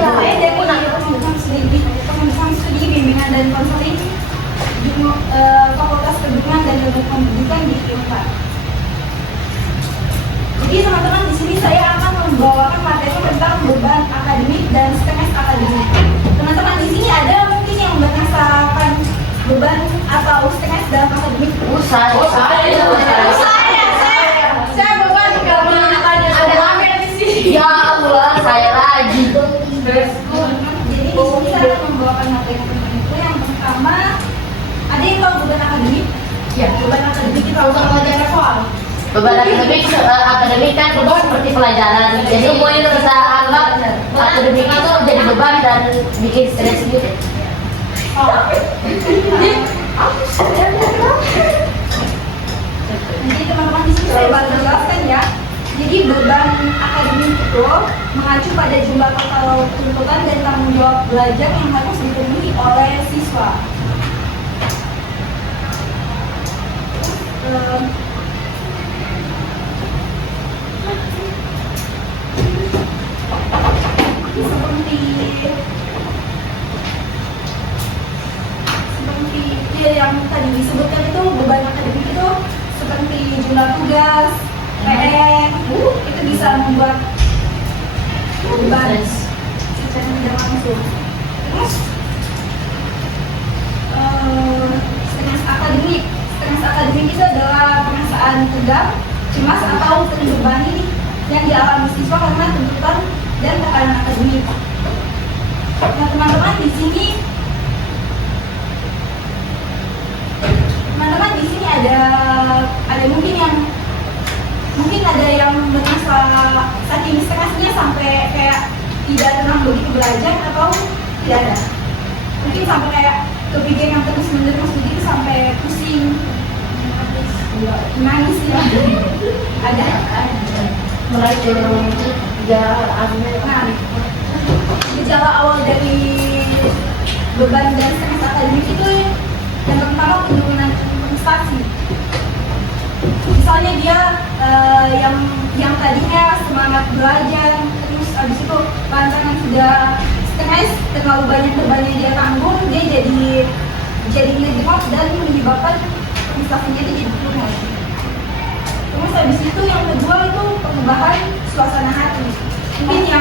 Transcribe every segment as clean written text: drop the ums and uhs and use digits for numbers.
Saya dari pengembangan studi bimbingan dan konseling Fakultas Kedokteran dan Ilmu Pendidikan di Unpad. Jadi teman-teman, di sini saya akan membawakan materi tentang beban akademik dan stres akademik. Teman-teman, di sini ada mungkin yang merasakan beban atau stres dalam akademik? Saya beban kalau tanya ada Amir di sini. Ya Allah, saya lagi. Jadi di sini saya akan membawakan materi tentang itu. Yang pertama, ada yang tahu beban akademik? Ya, beban akademik itu untuk pelajaran soal. Beban akademik kan seperti pelajaran. Jadi semuanya bisa anggap akademik itu jadi beban dan bikin stres gitu. Jadi teman-teman, di sini saya bakal jelaskan ya. Jadi beban akademik itu mengacu pada jumlah total tuntutan dan tanggung jawab belajar yang harus dipenuhi oleh siswa. Seperti yang tadi disebutkan itu, beban akademik itu seperti jumlah tugas, PR, itu bisa membuat beban secara tidak langsung. Terus stres akademik. Stres akademik itu adalah perasaan tegang, cemas atau terbebani yang dialami siswa karena tuntutan dan tekanan akademik. Nah, teman-teman di sini ada mungkin ada yang merasa saking stresnya sampai kayak tidak tenang begitu belajar, atau tidak ada. Mungkin sampai kayak kepikiran terus menerus begitu sampai pusing, nangis ya. Ada. Mulai dari Nah, gejala awal dari beban dan stres akademik itu yang pertama penurunan prestasi. Misalnya dia yang tadinya semangat belajar, terus habis itu lantaran sudah stres, terlalu banyak beban yang dia tanggung, dia jadi ngejrot dan menyebabkan prestasinya itu jadi turun. Terus habis itu yang kedua itu perubahan suasana hati. Mungkin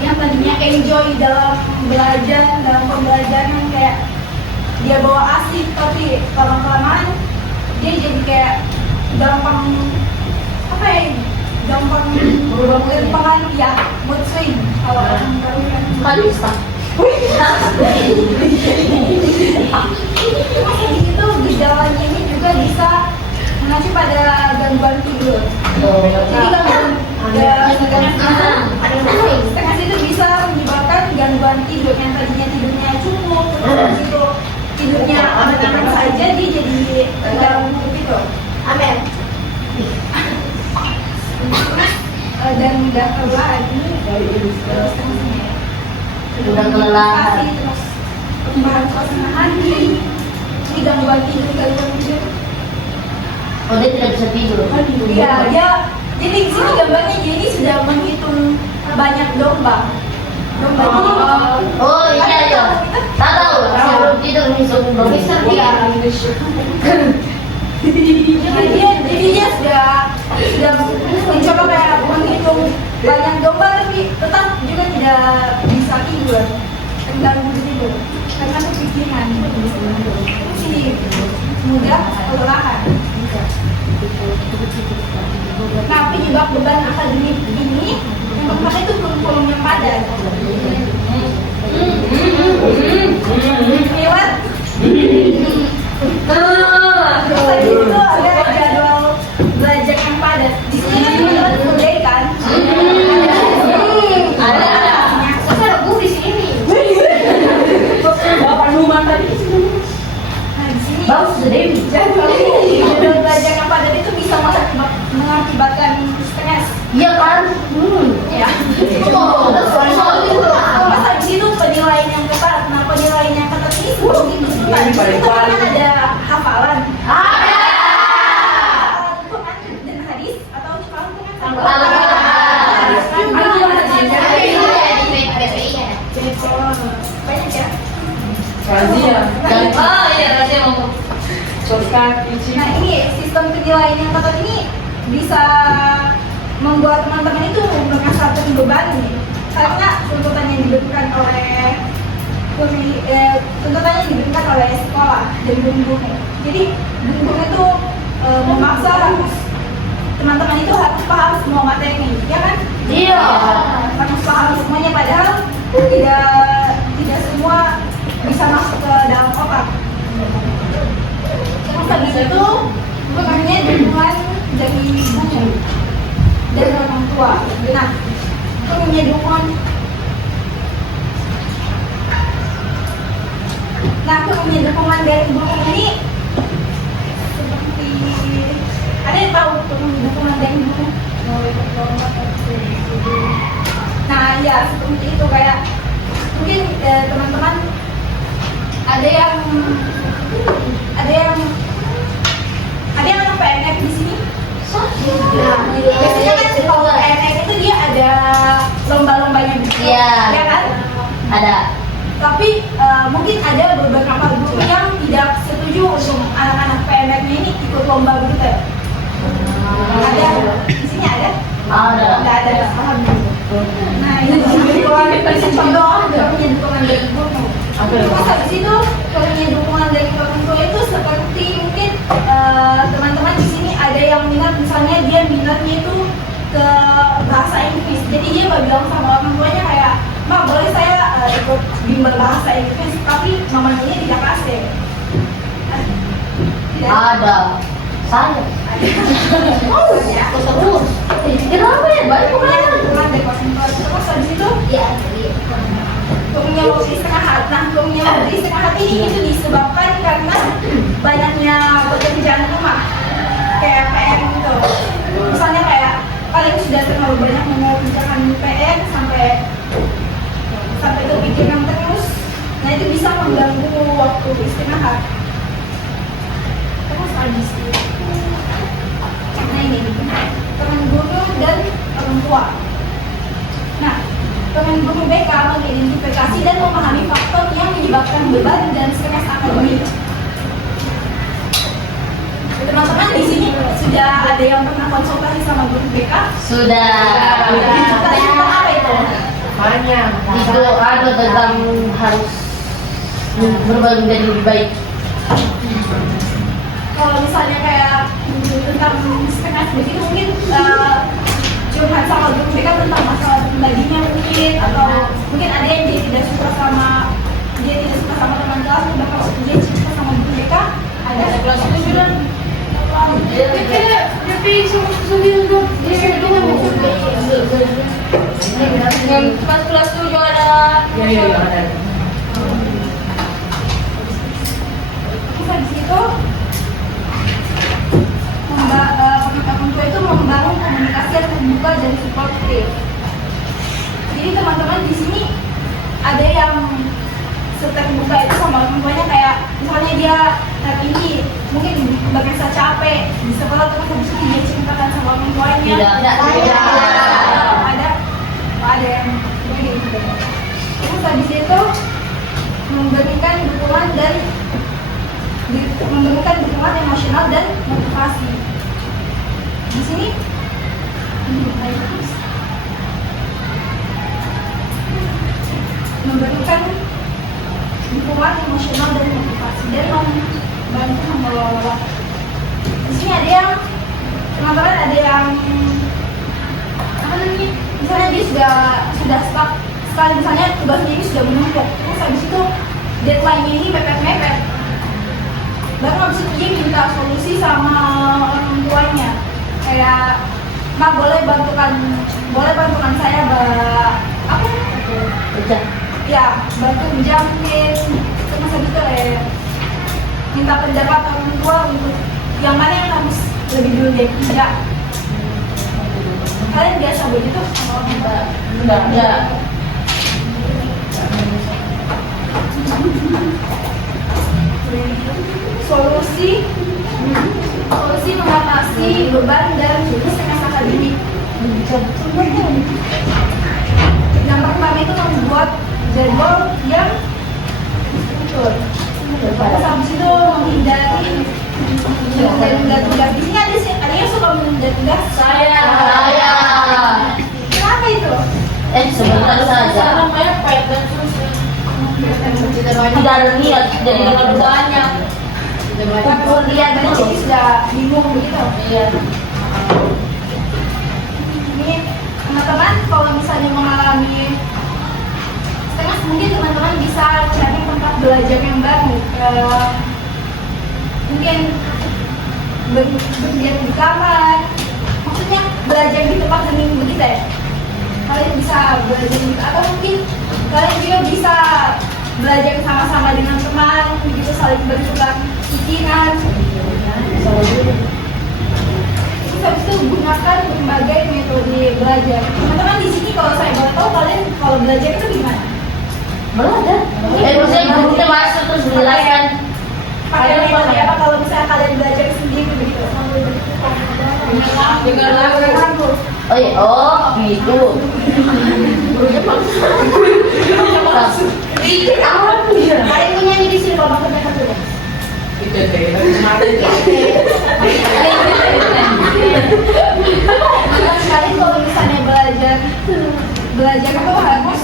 yang tadinya enjoy dalam belajar, dalam pembelajaran, kayak dia bawa asik, tapi lama-kelamaan dia jadi kayak gampang berpengaruh ya, mood swing kalau orang baru kan. Itu gejalanya ini juga bisa mengacu pada gangguan tidur. Jadi stres itu bisa menyebabkan gangguan tidur. Yang tadinya tidurnya cukup, terus itu tidurnya aman-aman saja, dia jadi terganggu gitu. Amin. Dan udah kelelahan ini stresnya. Udah kelelahan. Terus perubahan suasana hati, ini gangguan tidur. Oh, dia tidak bisa tidur. Iya, dia. Jadi di sini gambarnya dia ini sudah menghitung banyak domba. Oh iya. Tahu. Sebelum tidur menghitung domba. Jadi dia sudah mencoba kayak menghitung banyak domba, tapi tetap juga tidak bisa tidur, terganggu tidur karena kepikiran. Itu mudah kelelahan. Nah, penyebab beban akademik ini yang pertama itu kurikulum yang padat. Lewat. Terus itu ada jadwal belajar yang padat. Di sini kan teman-teman mulai kan? Ada. Saya ada buku di sini. Bapak Numan tadi. Nah, di sini. Bagus Dewi. Jadwal belajar yang padat itu bisa mengakibatkan stres. Iya kan? Ya. Terus habis itu penilaian yang ketat. Nah, penilaian yang ketat ini itu kan ada hafalan. Ada. Quran dan hadis atau Quran dengan Al-Quran. Razia. Oh iya, rasanya mau. Shortcut, izin. Nah ini sistem penilaian yang ketat ini bisa membuat teman-teman itu merasa terbebani karena tuntutan yang diberikan oleh tuntutan yang diberikan oleh sekolah dan guru-guru. Jadi guru itu memaksa harus teman-teman itu harus paham semua materi, ya kan? Iya. Harus paham semuanya, padahal tidak semua bisa masuk ke dalam otak. Terus habis itu bukannya dukungan dari guru dan orang tua. Nah, punya dukungan. Nah, punya dukungan dari guru ini seperti ada yang tahu dukungan dari guru? Nah, ya seperti itu, kayak mungkin teman-teman ada yang anak PNF di sini. Nah, biasanya kan kalau PNF itu dia ada lomba-lombanya gitu, Iya. ya kan? Ada. Tapi mungkin ada beberapa guru yang tidak setuju untuk anak-anak PNF-nya ini ikut lomba begitu. Ada di sini ada? Ada. Tidak ada, paham. Nah, ini dukungan punya dukungan dari guru. Terus habis itu punya dukungan dari orang tua itu seperti mungkin teman-teman di sini ada yang minat, misalnya dia minatnya itu ke bahasa Inggris. Jadi dia bilang sama orang tuanya kayak, "Ma, boleh saya ikut bimbel bahasa Inggris?" Tapi mamanya tidak kasih. Tidak Ada. Saya. Oh, ya. Terus. Kenapa ya? Banyak Punya banget. dukungan dari orang tua. Terus habis itu Iya. punya waktu istirahat. Nah, punya waktu istirahat ini itu disebabkan karena banyaknya pekerjaan rumah kayak PR gitu. Misalnya kayak kalian sudah terlalu banyak mengerjakan PR sampai terpikirkan terus. Nah, itu bisa mengganggu waktu istirahat. Terus habis itu, nah ini teman guru dan orang tua. Nah, teman guru BK mengidentifikasi dan memahami faktor yang menyebabkan beban dan stres akademik. Teman-teman di sini sudah ada yang pernah konsultasi sama guru BK? Sudah. Konsultasi tentang apa itu? Banyak. Itu ada tentang harus berubah menjadi lebih baik. Kalau misalnya kayak tentang stres begitu mungkin curhat sama guru BK tentang masalah pribadinya mungkin, atau mungkin ada yang dia tidak suka sama teman kelas, udah kalau dia suka sama guru BK ada kelas itu kan yang kelas tujuh ada. Iya, ada. Terus habis itu orang tua itu membangun komunikasi yang terbuka dan suportif. Jadi teman-teman di sini ada yang terbuka itu sama orang tuanya, kayak misalnya dia hari ini mungkin merasa capek di sekolah, terus habis itu dia ceritakan sama orang tuanya. Tidak. Ada yang begitu. Terus habis itu memberikan dukungan emosional dan motivasi. Di sini memberikan dukungan emosional dan motivasi dan membantu mengelola. Di sini ada yang teman-teman ada yang apa namanya? Misalnya dia sudah stuck sekali, misalnya tugasnya ini sudah menumpuk, terus habis itu deadline-nya ini mepet-mepet. Baru habis itu dia minta solusi sama orang tuanya, kayak, "Ma, boleh bantukan saya apa? Udah. Ya, bantu menjamin." Terus habis itu minta pendapat orang tua untuk yang mana yang harus lebih dulu dari tidak. Kalian biasa begitu sama orang tua? Enggak. Solusi mengatasi beban dan stres akademik. Yang pertama itu membuat jadwal yang betul. Terus habis itu menghindari tugas. Di sini ada yang suka menunda tugas. Saya. Kenapa itu? Sebentar saja. Namanya pattern susah. Tidak ada niat, jadi terlalu banyak. Kalau lihat dari sini sudah bingung gitu. Iya. Ini teman-teman kalau misalnya mengalami setengah, mungkin teman-teman bisa cari tempat belajar yang baru. Mungkin berkegiatan di kamar, maksudnya belajar di tempat hening begitu ya. Kalian bisa belajar di, atau mungkin kalian juga bisa belajar sama-sama dengan teman, begitu saling bertukar pikiran. Terus habis itu gunakan berbagai metode belajar. Teman-teman di sini kalau saya boleh tahu, kalian kalau belajar itu gimana? Belajar. Maksudnya gurunya masuk terus menjelaskan. Pakai metode apa kalau misalnya kalian belajar sendiri begitu? Dengar lagu. Oh iya, gitu. Kalian punya di sini kalau maksudnya satu ya? Itu deh. Mati. Kalian kalau misalnya belajar itu harus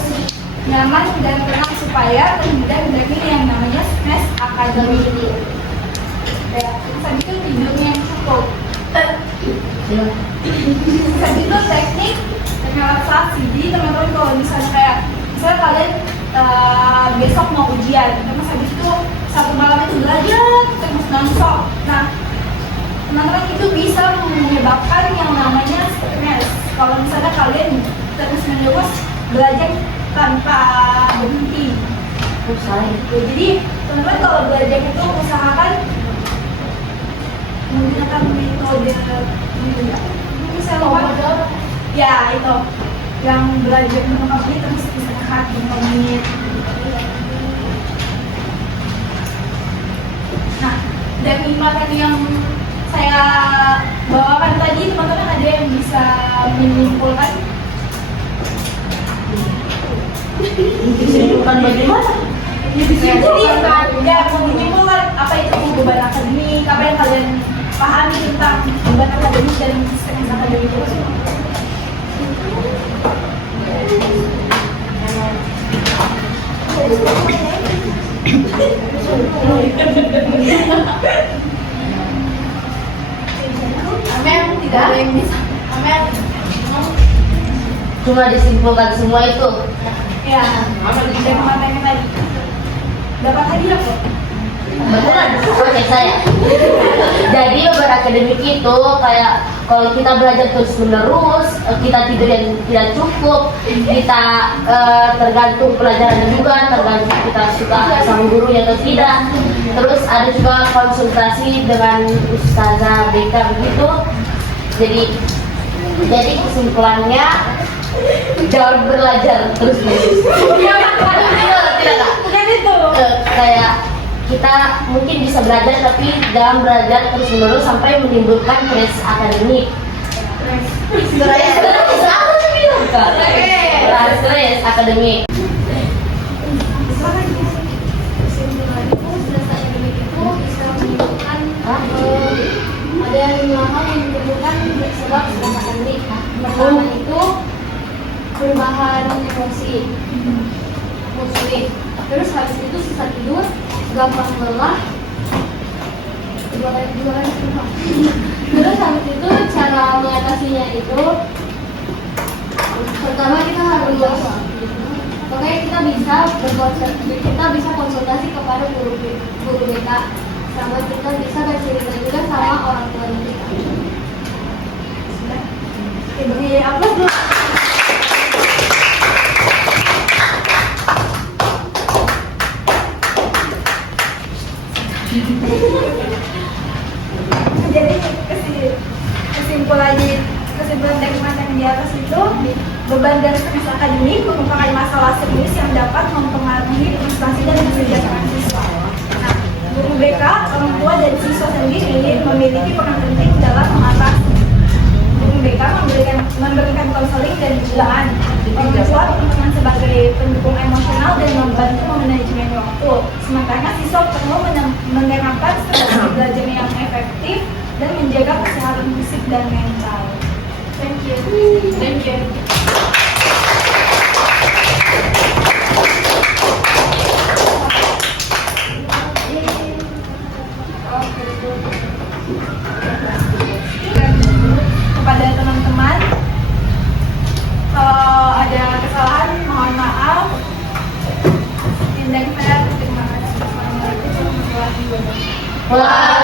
nyaman dan tenang supaya terhindar dari yang namanya stres akademik. Ya, terus itu tidurnya yang cukup. Terus itu teknik relaksasi. Jadi teman-teman kalau misalnya kayak misalnya kalian besok mau ujian, terus habis itu satu malam itu belajar terus nonstop. Nah, teman-teman itu bisa menyebabkan yang namanya stres. Kalau misalnya kalian terus menerus belajar tanpa berhenti. Jadi teman-teman kalau belajar itu usahakan menggunakan metode misalnya ya itu yang belajar menangkap itu terus istirahat 5 menit. Nah, dari materi yang saya bawakan tadi, teman-teman ada yang bisa menyimpulkan? Disimpulkan bagaimana? Jadi ya menyimpulkan apa itu beban akademik, apa yang kalian pahami tentang beban akademik dan stres akademik itu. Amel, tidak ada yang bisa. Amel, Cuma disimpulkan semua itu. ya, dari materi tadi. Dapat hadiah kok. Beneran, oke saya. Jadi beban akademik itu kayak kalau kita belajar terus menerus, kita tidur yang tidak cukup, kita tergantung pelajaran juga, tergantung kita suka sama gurunya atau tidak. Terus ada juga konsultasi dengan ustazah BK begitu. Jadi kesimpulannya jangan belajar terus menerus. Tidak kak. Bukan itu. Kayak kita mungkin bisa belajar tapi jangan belajar terus menerus sampai menimbulkan stres akademik. Stres akademik. Ada 5 hal yang menimbulkan sebab stres akademik. Pertama itu perubahan emosi, mood swing. Terus habis itu susah tidur, gampang lelah. Terus habis itu cara mengatasinya itu pertama kita harus kita bisa konsultasi kepada guru BK, sama kita bisa bercerita juga sama orang tua kita. Beri aplaus dulu. Jadi kesimpulan dari materi di atas itu, beban dan stres akademik merupakan masalah serius yang dapat mempengaruhi prestasi dan kesejahteraan siswa. Nah, guru BK, orang tua dan siswa sendiri memiliki peran penting dalam mengatasi. Guru BK memberikan konseling dan dukungan. Orang tua berperan sebagai pendukung emosional dan membantu memanajemen waktu. Sementara siswa perlu menerapkan strategi belajar yang efektif dan menjaga kesehatan fisik dan mental. Thank you. Thank you. Kepada teman-teman, kalau ada kesalahan mohon maaf. Dan saya terima kasih. Assalamualaikum warahmatullahi wabarakatuh. Wah.